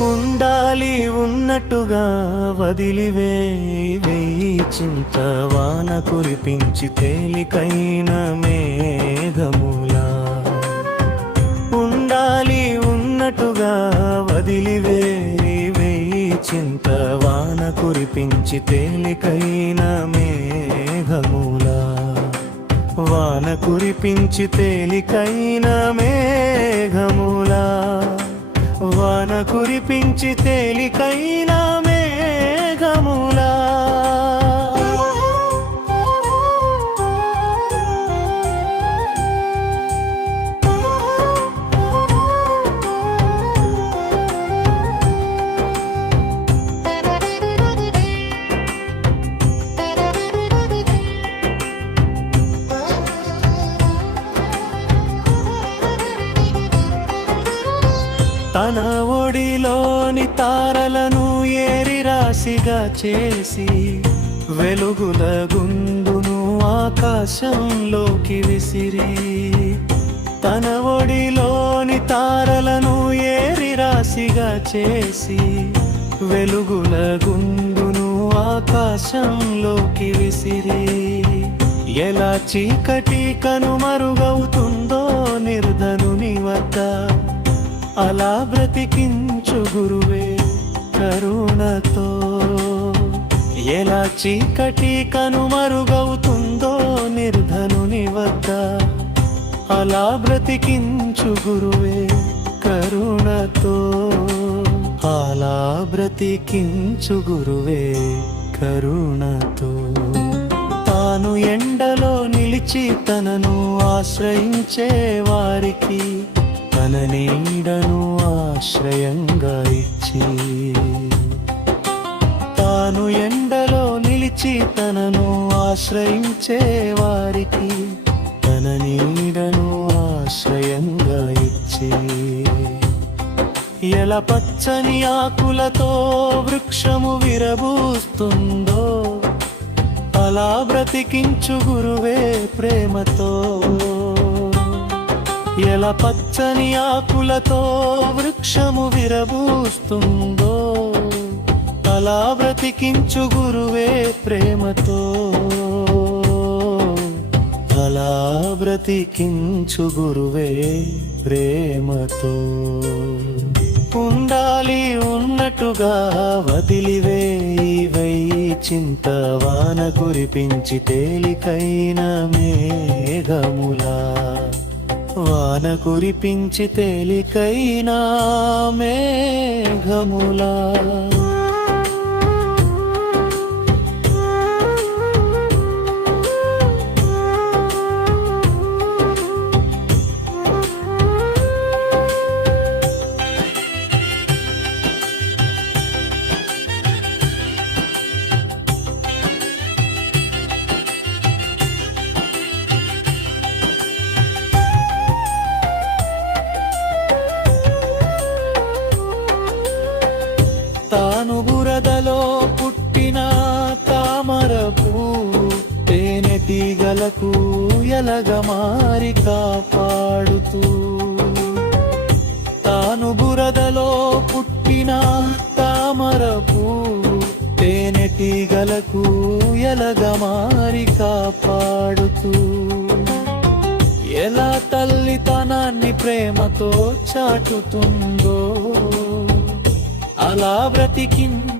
ఉండాలి ఉన్నట్టుగా వదిలివేయి చింత వాన కురిపించి తేలికైన మేఘములా. ఉండాలి ఉన్నట్టుగా వదిలివేయి చింత వాన కురిపించి తేలికైన మేఘములా. వాన కురిపించి తేలికైన మేఘములా. వాన కురిపించి తేలికైన మేఘములా. తన ఒడిలోని తారలను ఏరి రాశిగా చేసి వెలుగుల గుండును ఆకాశంలోకి విసిరి. తన ఒడిలోని తారలను ఏరి రాశిగా చేసి వెలుగుల గుండును ఆకాశంలోకి విసిరి. ఎలా చీకటి కనుమరుగవుతుందో నిర్ధనుని వద్ద అలా బ్రతికించు గురువే కరుణతో. ఎలా చీకటి కనుమరుగవుతుందో నిర్ధనుని వద్ద అలా బ్రతికించు గురువే కరుణతో. అలా బ్రతికించు గురువే కరుణతో. తాను ఎండలో నిలిచి తనను ఆశ్రయించే వారికి తన నీడను ఆశ్రయంగా ఇచ్చి. తాను ఎండలో నిలిచి తనను ఆశ్రయించే వారికి తన నీడను ఆశ్రయంగా ఇచ్చి. ఎలా పచ్చని ఆకులతో వృక్షము విరబూస్తుందో అలా బ్రతికించు గురువే ప్రేమతో. ఎలా పచ్చని ఆకులతో వృక్షము విరబూస్తుందో అలా బ్రతికించు గురువే ప్రేమతో. అలా బ్రతికించు గురువే ప్రేమతో. ఉండాలి ఉన్నట్టుగా వదిలివేయి చింత వాన కురిపించి తేలికైన మేఘములా. వాన కురిపించి తేలికైన మేఘములా. తాను బురదలో పుట్టిన తామర పువ్వు తేనెటీగలకు ఎలగమారి కాపాడుతూ. తాను బురదలో పుట్టిన తామర పువ్వు తేనెటీగలకు ఎలగమారి కాపాడుతూ. ఎలా తల్లితనాన్ని ప్రేమతో చాటుతుందో అలా బ్రతికించు